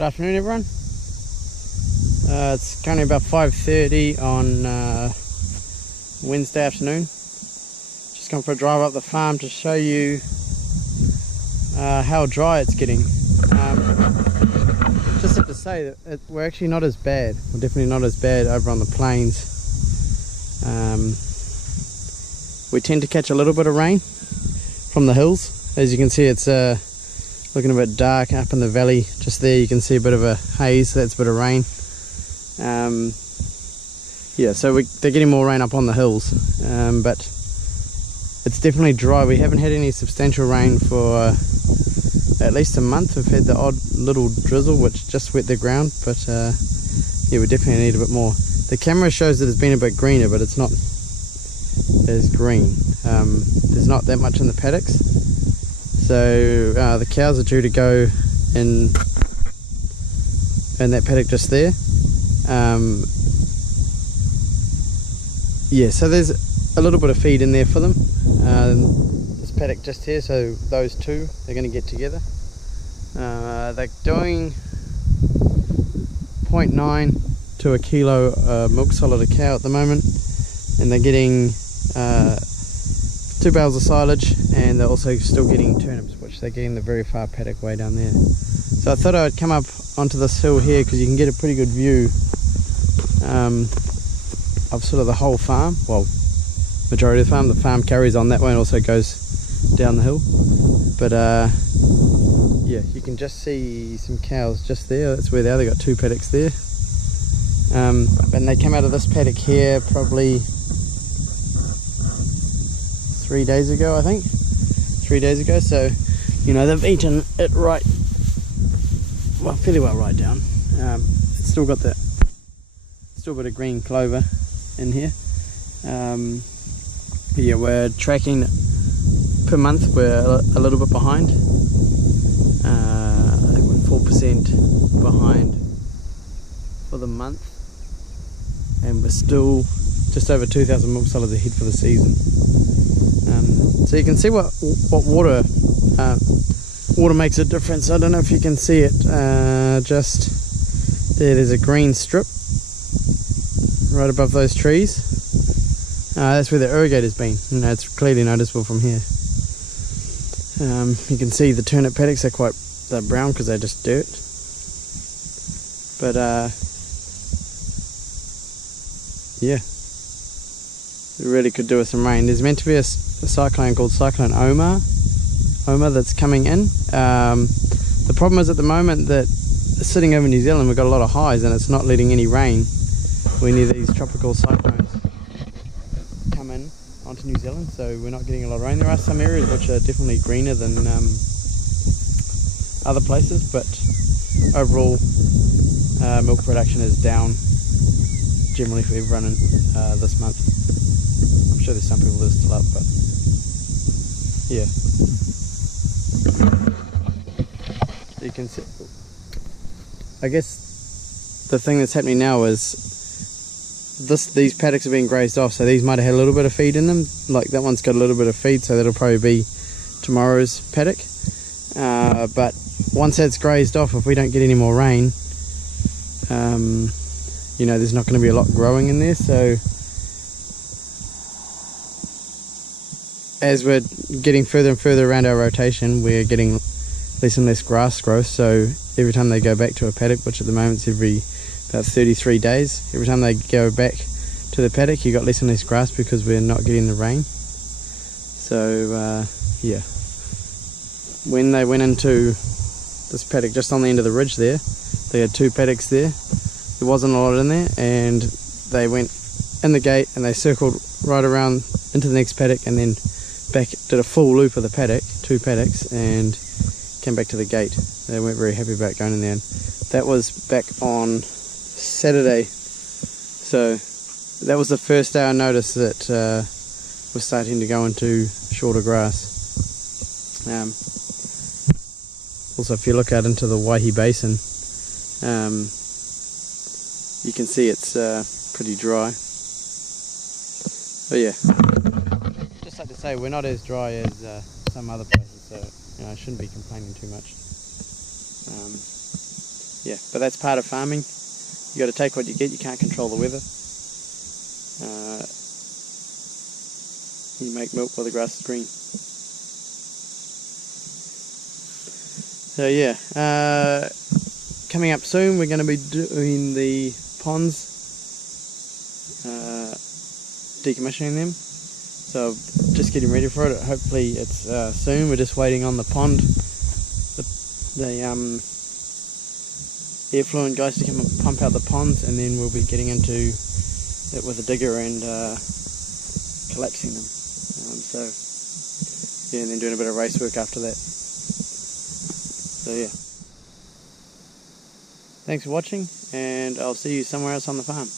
Good afternoon, everyone. It's currently about 5:30 on Wednesday afternoon. Just come for a drive up the farm to show you how dry it's getting. Just have to say that we're actually not as bad. We're definitely not as bad over on the plains. We tend to catch a little bit of rain from the hills. As you can see, it's looking a bit dark up in the valley. Just there you can see a bit of a haze. That's a bit of rain. Yeah, so they're getting more rain up on the hills, but it's definitely dry. We haven't had any substantial rain for at least a month. We've had the odd little drizzle which just wet the ground, but yeah, we definitely need a bit more. The camera shows that it's been a bit greener, but it's not as green. There's not that much in the paddocks, so the cows are due to go in that paddock just there. Yeah, so there's a little bit of feed in there for them. This paddock just here, so those two, they're going to get together. They're doing 0.9 to a kilo milk solid a cow at the moment, and they're getting 2 bales of silage, and they're also still getting turnips, which they're getting the very far paddock way down there. So I thought I would come up onto this hill here because you can get a pretty good view of sort of the whole farm. Well, majority of the farm. The farm carries on that way and also goes down the hill. But yeah, you can just see some cows just there. That's where they are. They got 2 paddocks there. And they came out of this paddock here probably 3 days ago, I think. 3 days ago. So, you know, they've eaten it right, well, fairly well right down. It's still got that, still a bit of green clover in here. Yeah, we're tracking per month. We're a little bit behind. I think we're 4% behind for the month, and we're still just over 2,000 milk solids ahead for the season. So you can see what water makes a difference. I don't know if you can see it. Just there, there's a green strip right above those trees. That's where the irrigator's been. You know, it's clearly noticeable from here. You can see the turnip paddocks are they're brown because they're just dirt. But yeah, it really could do with some rain. There's meant to be a cyclone called Cyclone Omar that's coming in. The problem is at the moment that sitting over New Zealand, we've got a lot of highs and it's not letting any rain. We need these tropical cyclones come in onto New Zealand, so we're not getting a lot of rain. There are some areas which are definitely greener than other places, but overall milk production is down generally for everyone in this month. I'm sure there's some people that are still up, but yeah. You can see, I guess the thing that's happening now is these paddocks are being grazed off, so these might have had a little bit of feed in them. Like that one's got a little bit of feed, so that'll probably be tomorrow's paddock. But once that's grazed off, if we don't get any more rain, you know, there's not going to be a lot growing in there. So as we're getting further and further around our rotation, we're getting less and less grass growth. So every time they go back to a paddock, which at the moment is every about 33 days, every time they go back to the paddock, you got less and less grass because we're not getting the rain. So yeah, when they went into this paddock just on the end of the ridge there, they had 2 paddocks there. There wasn't a lot in there, and they went in the gate and they circled right around into the next paddock and then back, did a full loop of the paddock, 2 paddocks, and came back to the gate. They weren't very happy about going in there, and that was back on Saturday. So that was the first day I noticed that we're starting to go into shorter grass. Also, if you look out into the Waihi Basin, you can see it's pretty dry. But yeah, just like to say, we're not as dry as some other places, so you know, I shouldn't be complaining too much. yeah, but that's part of farming. You got to take what you get. You can't control the weather. You make milk while the grass is green. So yeah, coming up soon we're going to be doing the ponds, decommissioning them. So just getting ready for it. Hopefully it's soon. We're just waiting on the pond, the effluent guys to come and pump out the ponds, and then we'll be getting into it with a digger and collapsing them. So yeah, and then doing a bit of race work after that. So yeah. Thanks for watching, and I'll see you somewhere else on the farm.